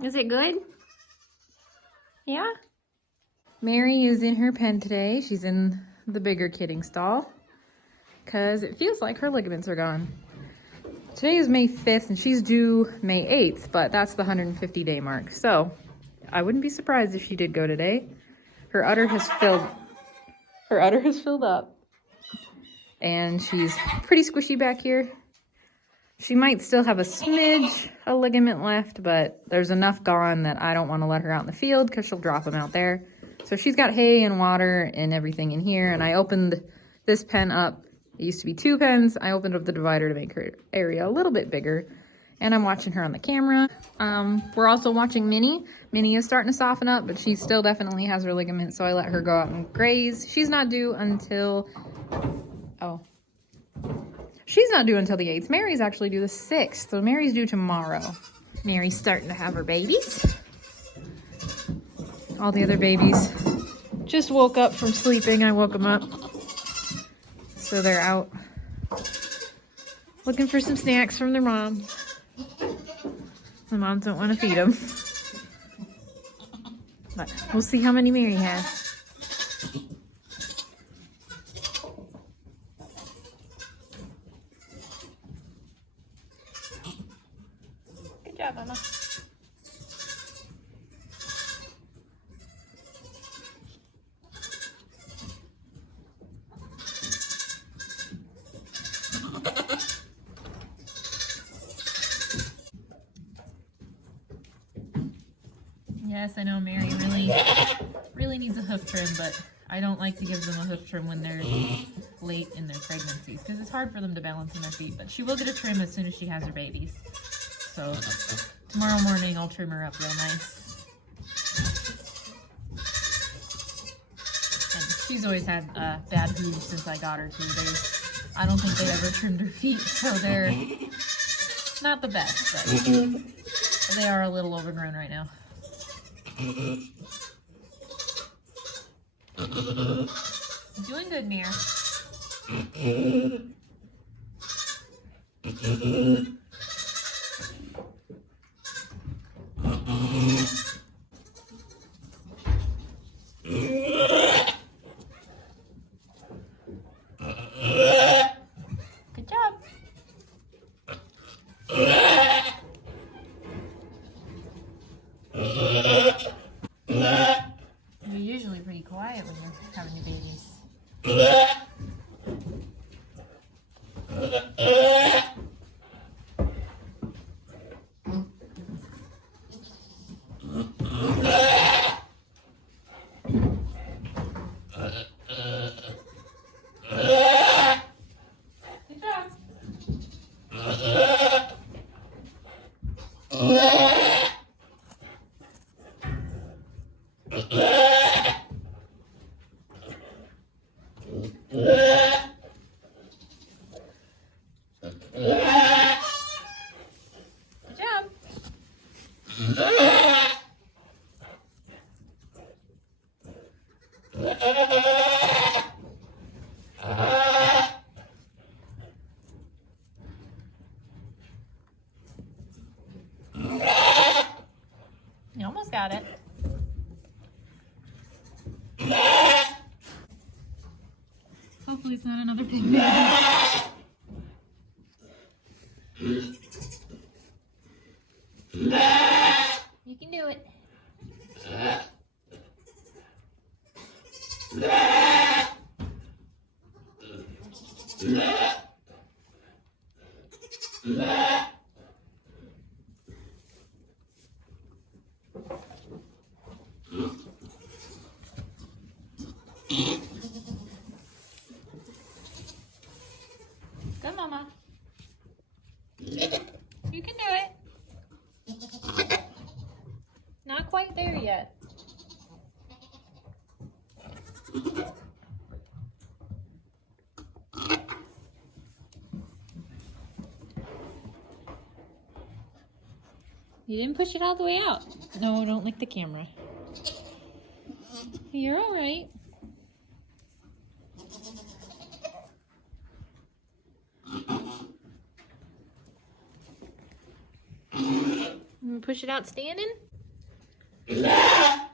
Is it good? Yeah? Mary is in her pen today. She's in the bigger kidding stall because it feels like her ligaments are gone. Today is May 5th and she's due May 8th, but that's the 150-day mark. So I wouldn't be surprised if she did go today. Her udder has filled up and she's pretty squishy back here. She might still have a smidge of ligament left, but there's enough gone that I don't want to let her out in the field because she'll drop them out there. So she's got hay and water and everything in here, and I opened this pen up. It used to be 2 pens. I opened up the divider to make her area a little bit bigger, and I'm watching her on the camera. We're also watching Minnie. Minnie is starting to soften up, but she still definitely has her ligaments, so I let her go out and graze. She's not due until... She's not due until the 8th. Mary's actually due the 6th, so Mary's due tomorrow. Mary's starting to have her babies. All the other babies just woke up from sleeping. I woke them up. So they're out looking for some snacks from their mom. The moms don't want to feed them. But we'll see how many Mary has. Good job, Mama. Yes, I know Mary really needs a hoof trim, but I don't like to give them a hoof trim when they're late in their pregnancies because it's hard for them to balance on their feet. But she will get a trim as soon as she has her babies. So tomorrow morning I'll trim her up real nice. And she's always had bad hooves since I got her too. I don't think they ever trimmed her feet, so they're not the best, but they are a little overgrown right now. Doing good, Mir. Good job. You're usually pretty quiet when you're having your babies. Good job. Good job. You almost got it. Hopefully it's not another pig. You can do it. Good, Mama. You can do it. Not quite there yet. You didn't push it all the way out. No, don't lick the camera. You're all right. Push it out standing. I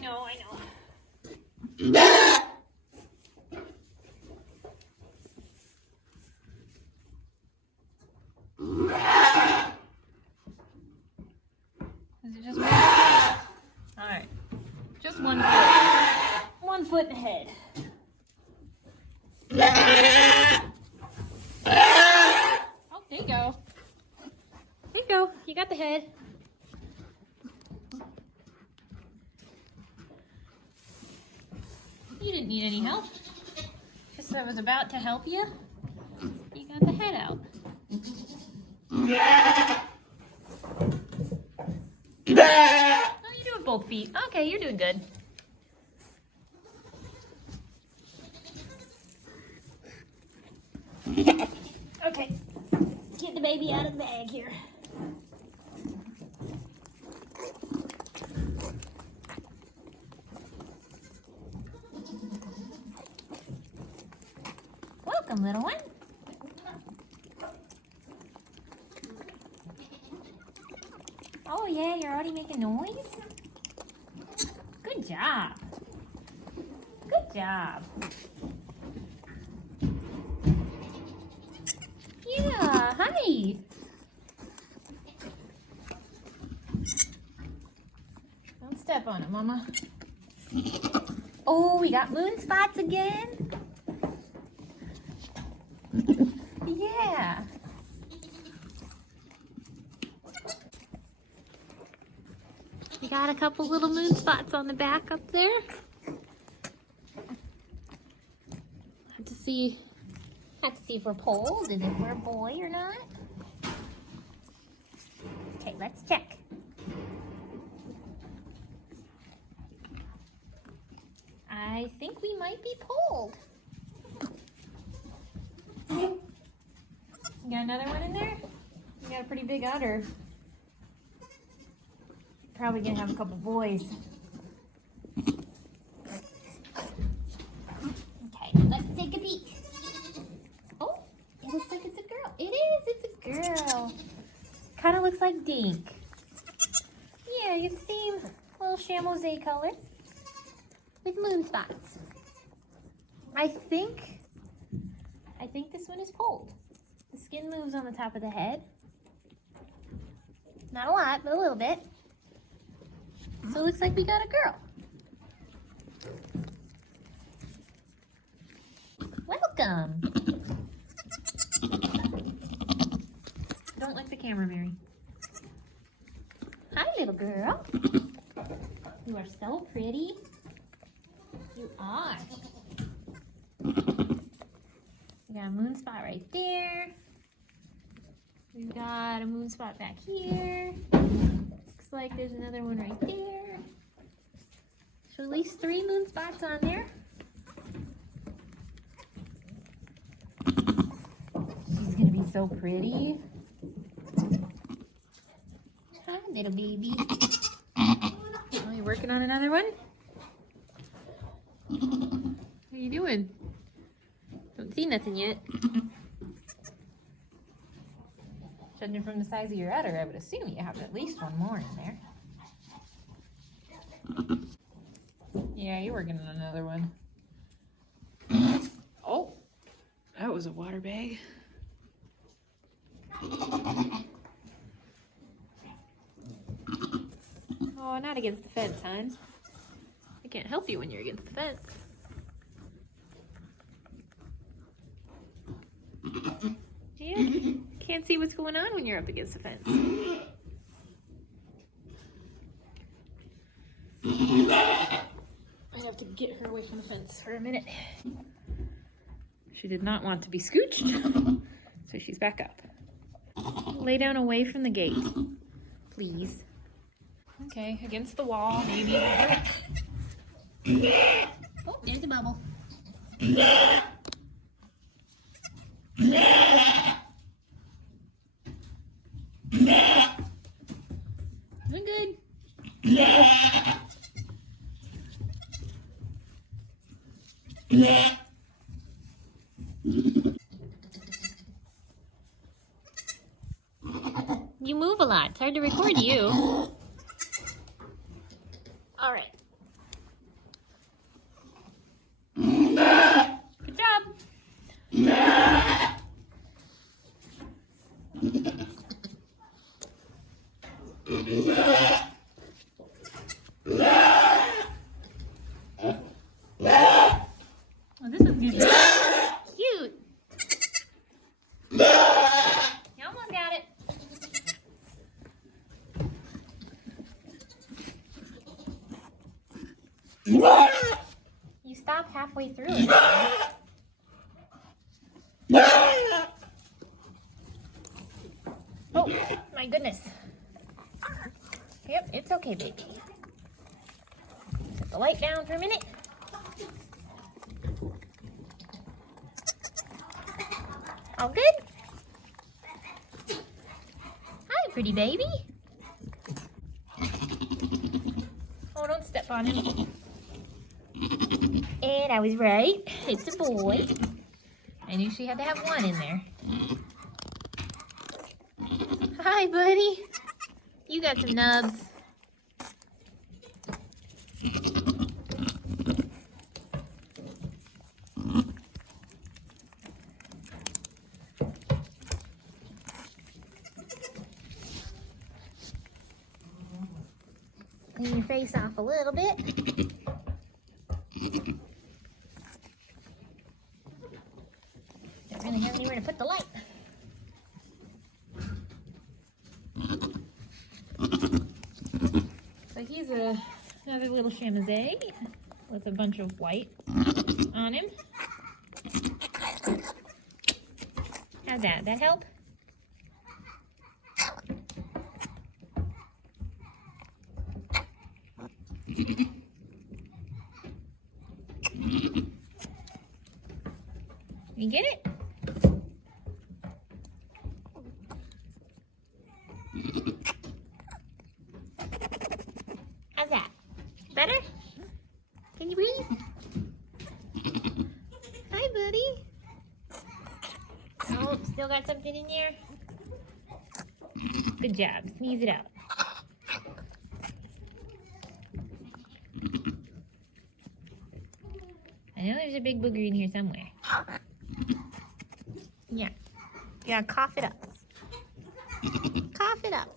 know. Is it just one foot? All right, just 1 foot. 1 foot ahead. Oh, there you go. There you go. You got the head. You didn't need any help. Just I was about to help you. You got the head out. Oh, you're doing both feet. Okay, you're doing good. Okay, let's get the baby out of the bag here. Welcome, little one. Oh yeah, you're already making noise? Good job. Good job. Yeah, hi. Don't step on it, Mama. Oh, we got moon spots again. Yeah. We got a couple little moon spots on the back up there. Have to see if we're polled and if we're a boy or not. Okay, let's check. I think we might be polled. You got another one in there? You got a pretty big udder. Probably gonna have a couple boys. Okay, let's take a peek. Oh, it looks like it's a girl. It is, it's a girl. Kind of looks like Dink. Yeah, you get the same little chamois color with moon spots. I think this one is polled. The skin moves on the top of the head. Not a lot, but a little bit. So it looks like we got a girl. Welcome. Don't like the camera, Mary. Hi, little girl. You are so pretty. You are. We got a moon spot right there. We've got a moon spot back here. Looks like there's another one right there. So at least 3 moon spots on there. She's gonna be so pretty. Hi, little baby. Oh, you working on another one? What are you doing? Don't see nothing yet. Judging from the size of your udder, I would assume you have at least one more in there. Yeah, you're working on another one. Oh, that was a water bag. Oh, not against the fence, hon. I can't help you when you're against the fence. Yeah, can't see what's going on when you're up against the fence. I have to get her away from the fence for a minute. She did not want to be scooched, so she's back up. Lay down away from the gate, please. Okay, against the wall, maybe. Oh, there's a bubble. Doing good. You move a lot. It's hard to record you. All right. Good job. Oh, this one's good. Cute. You almost got it. You stopped halfway through it. Oh, my goodness. Yep, it's okay, baby. Set the light down for a minute. All good? Hi, pretty baby. Oh, don't step on him. And I was right. It's a boy. I knew she had to have one in there. Hi, buddy. You got some nubs. Clean your face off a little bit. Don't really have anywhere to put the light. So he's another little Chamizet with a bunch of white on him. How's that? That help? You get it? How's that? Better? Can you breathe? Hi, buddy. Oh, still got something in there? Good job. Sneeze it out. I know there's a big booger in here somewhere. Yeah. Yeah, cough it up. Cough it up.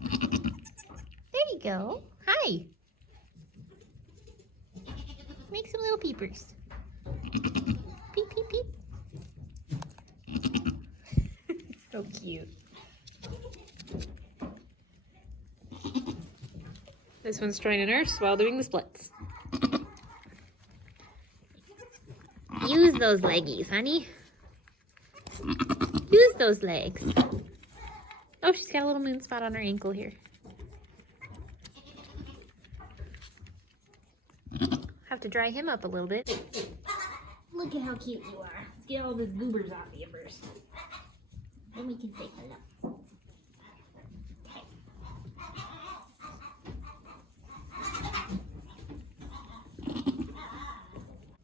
There you go. Hi. Make some little peepers. Peep, peep, peep. So cute. This one's trying to nurse while doing the splits. Use those leggies, honey. Use those legs. Oh, she's got a little moon spot on her ankle here. Have to dry him up a little bit. Look at how cute you are. Let's get all those goobers off of you first. Then we can say hello.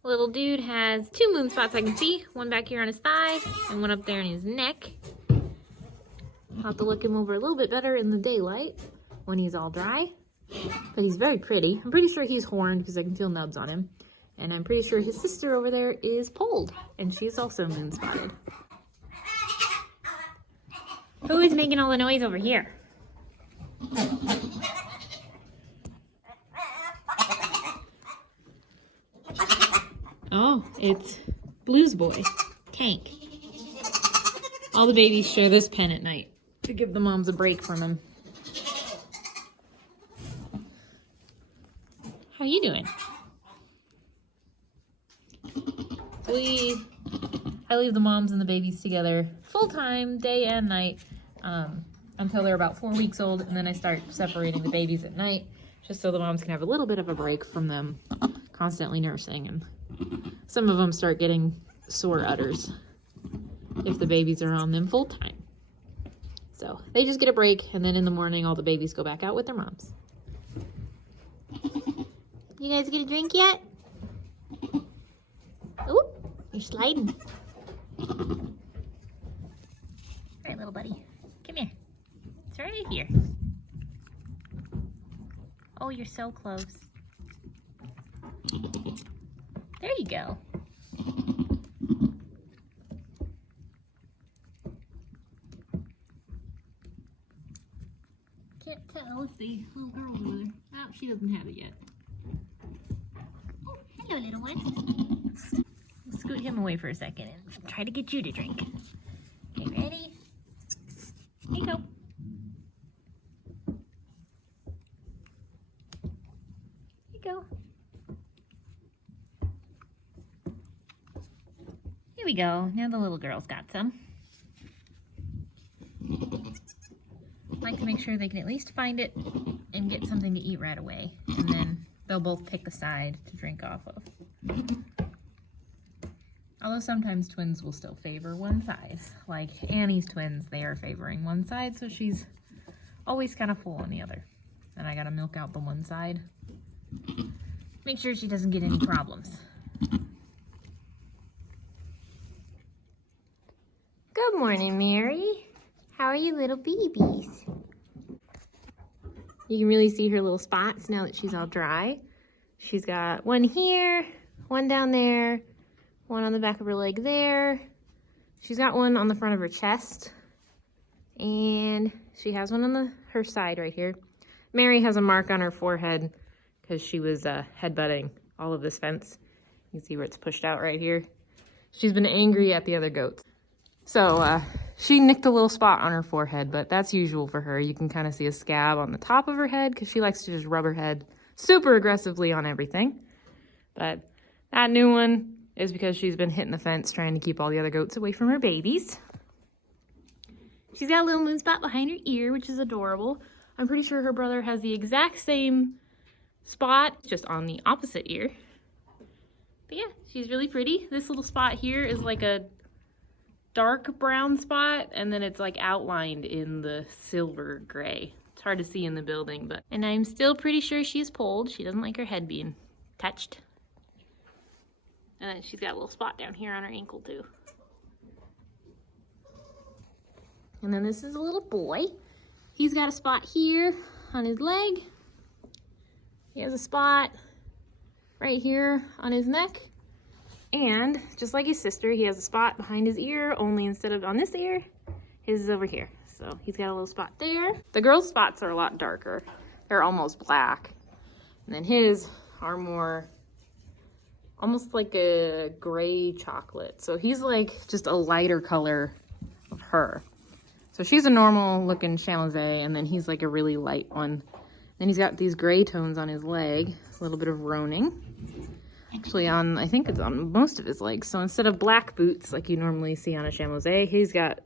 Little dude has 2 moon spots I can see. One back here on his thigh and one up there in his neck. I'll have to look him over a little bit better in the daylight when he's all dry. But he's very pretty. I'm pretty sure he's horned because I can feel nubs on him. And I'm pretty sure his sister over there is polled. And she's also moon spotted. Who is making all the noise over here? Oh, it's Blues Boy, Tank. All the babies share this pen at night to give the moms a break from him. How you doing? I leave the moms and the babies together full-time, day and night, until they're about 4 weeks old, and then I start separating the babies at night, just so the moms can have a little bit of a break from them constantly nursing. And some of them start getting sore udders if the babies are on them full-time. So they just get a break, and then in the morning all the babies go back out with their moms. You guys get a drink yet? You're sliding. All right, little buddy. Come here. It's right here. Oh, you're so close. There you go. Can't tell if the little girl's over there. Oh, she doesn't have it yet. Oh, hello, little one. We'll scoot him away for a second and try to get you to drink. Okay, ready? Here you go. Here you go. Here we go. Now the little girl's got some. I like to make sure they can at least find it and get something to eat right away. And then they'll both pick a side to drink off of. Although sometimes twins will still favor one side. Like Annie's twins, they are favoring one side, so she's always kind of full on the other. And I gotta milk out the one side. Make sure she doesn't get any problems. Good morning, Mary. How are you little babies? You can really see her little spots now that she's all dry. She's got one here, one down there, one on the back of her leg there. She's got one on the front of her chest. And she has one on her side right here. Mary has a mark on her forehead because she was headbutting all of this fence. You can see where it's pushed out right here. She's been angry at the other goats. So she nicked a little spot on her forehead, but that's usual for her. You can kind of see a scab on the top of her head because she likes to just rub her head super aggressively on everything. But that new one is because she's been hitting the fence trying to keep all the other goats away from her babies. She's got a little moon spot behind her ear, which is adorable. I'm pretty sure her brother has the exact same spot, just on the opposite ear. But yeah, she's really pretty. This little spot here is like a dark brown spot, and then it's like outlined in the silver gray. It's hard to see in the building, but... And I'm still pretty sure she's pulled. She doesn't like her head being touched. And then she's got a little spot down here on her ankle too. And then this is a little boy. He's got a spot here on his leg. He has a spot right here on his neck. And just like his sister, he has a spot behind his ear, only instead of on this ear, his is over here. So he's got a little spot there. The girl's spots are a lot darker. They're almost black. And then his are more, almost like a gray chocolate. So he's like just a lighter color of her. So she's a normal looking Chamois, and then he's like a really light one. Then he's got these gray tones on his leg, a little bit of roaning. Actually on, I think it's on most of his legs. So instead of black boots like you normally see on a Chamois, he's got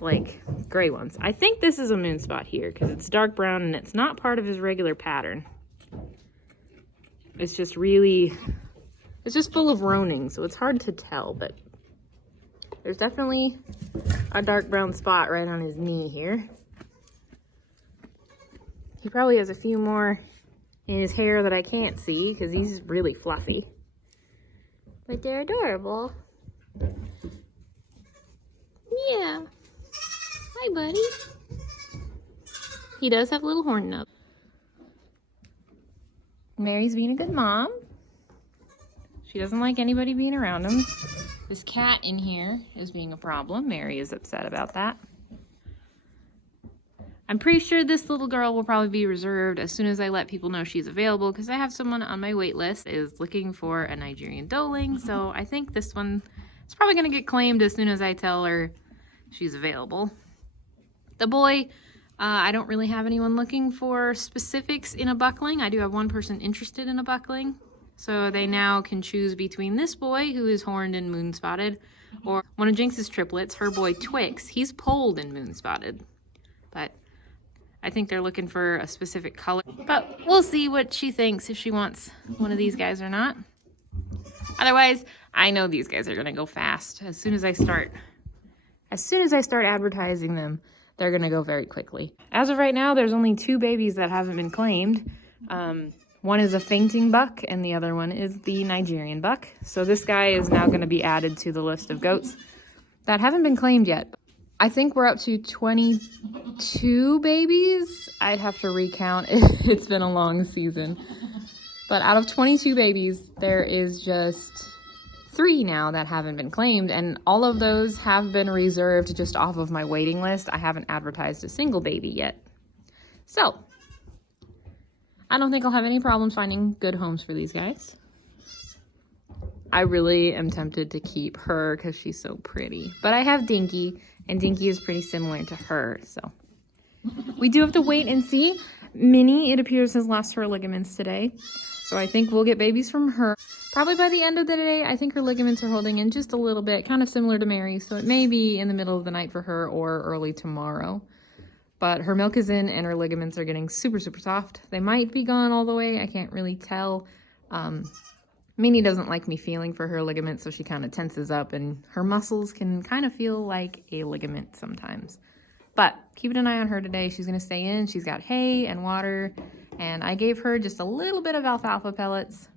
like gray ones. I think this is a moon spot here because it's dark brown and it's not part of his regular pattern. It's just really, it's just full of roaning, so it's hard to tell, but there's definitely a dark brown spot right on his knee here. He probably has a few more in his hair that I can't see because he's really fluffy. But they're adorable. Yeah. Hi, buddy. He does have a little horn nub. Mary's being a good mom. She doesn't like anybody being around him. This cat in here is being a problem. Mary is upset about that. I'm pretty sure this little girl will probably be reserved as soon as I let people know she's available, because I have someone on my wait list is looking for a Nigerian doeling, so I think this one is probably going to get claimed as soon as I tell her she's available. The boy, I don't really have anyone looking for specifics in a buckling. I do have one person interested in a buckling, so they now can choose between this boy, who is horned and moon spotted, or one of Jinx's triplets, her boy Twix. He's polled and moon spotted, but I think they're looking for a specific color, but we'll see what she thinks, if she wants one of these guys or not. Otherwise, I know these guys are going to go fast. As soon as I start advertising them, they're going to go very quickly. As of right now, there's only 2 babies that haven't been claimed. One is a fainting buck and the other one is the Nigerian buck. So this guy is now going to be added to the list of goats that haven't been claimed yet. I think we're up to 22 babies. I'd have to recount. It's been a long season. But out of 22 babies, there is just 3 now that haven't been claimed, and all of those have been reserved just off of my waiting list. I haven't advertised a single baby yet. So, I don't think I'll have any problems finding good homes for these guys. I really am tempted to keep her because she's so pretty. But I have Dinky, and Dinky is pretty similar to her, so. We do have to wait and see. Minnie, it appears, has lost her ligaments today. So I think we'll get babies from her. Probably by the end of the day. I think her ligaments are holding in just a little bit, kind of similar to Mary. So it may be in the middle of the night for her or early tomorrow. But her milk is in and her ligaments are getting super, super soft. They might be gone all the way. I can't really tell. Minnie doesn't like me feeling for her ligaments, so she kind of tenses up and her muscles can kind of feel like a ligament sometimes. But keeping an eye on her today. She's going to stay in. She's got hay and water. And I gave her just a little bit of alfalfa pellets.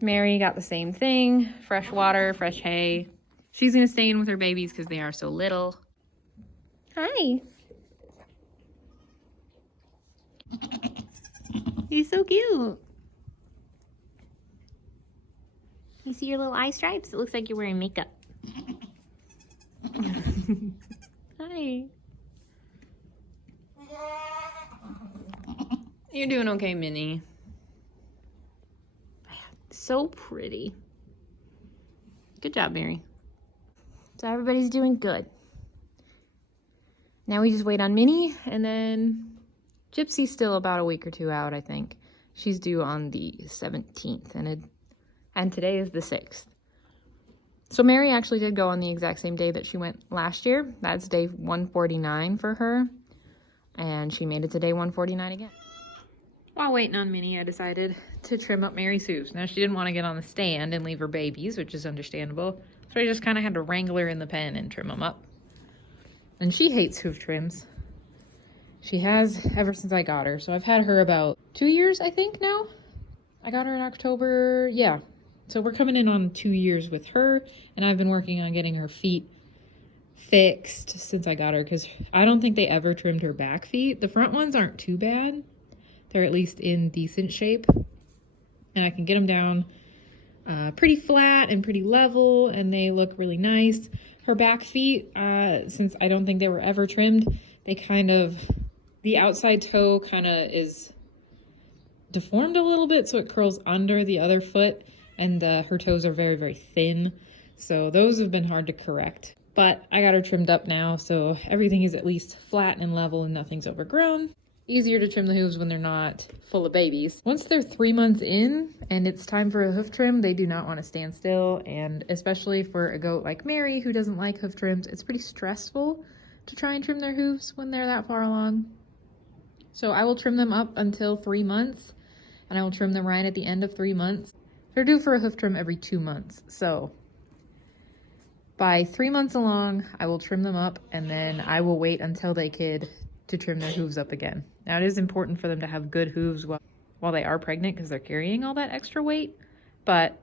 Mary got the same thing. Fresh water, fresh hay. She's going to stay in with her babies because they are so little. Hi. You're so cute. You see your little eye stripes? It looks like you're wearing makeup. Hi. You're doing okay, Minnie. So pretty. Good job, Mary. So everybody's doing good. Now we just wait on Minnie, and then Gypsy's still about a week or 2 out, I think. She's due on the 17th, and today is the 6th. So Mary actually did go on the exact same day that she went last year. That's day 149 for her, and she made it to day 149 again. While waiting on Minnie, I decided to trim up Mary's hooves. Now, she didn't want to get on the stand and leave her babies, which is understandable. So I just kind of had to wrangle her in the pen and trim them up. And she hates hoof trims. She has ever since I got her. So I've had her about 2 years, I think, now. I got her in October. Yeah. So we're coming in on 2 years with her. And I've been working on getting her feet fixed since I got her. Because I don't think they ever trimmed her back feet. The front ones aren't too bad. They're at least in decent shape, and I can get them down pretty flat and pretty level, and they look really nice. Her back feet, since I don't think they were ever trimmed, the outside toe kind of is deformed a little bit, so it curls under the other foot, and her toes are very, very thin, so those have been hard to correct. But I got her trimmed up now, so everything is at least flat and level and nothing's overgrown. Easier to trim the hooves when they're not full of babies. Once they're 3 months in and it's time for a hoof trim, they do not want to stand still. And especially for a goat like Mary, who doesn't like hoof trims, it's pretty stressful to try and trim their hooves when they're that far along. So I will trim them up until 3 months, and I will trim them right at the end of 3 months. They're due for a hoof trim every 2 months. So by 3 months along, I will trim them up, and then I will wait until they kid to trim their hooves up again. Now, it is important for them to have good hooves while they are pregnant because they're carrying all that extra weight. But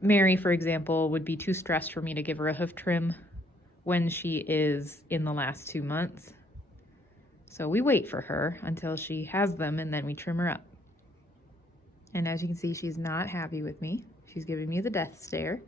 Mary, for example, would be too stressed for me to give her a hoof trim when she is in the last 2 months. So we wait for her until she has them, and then we trim her up. And as you can see, she's not happy with me. She's giving me the death stare.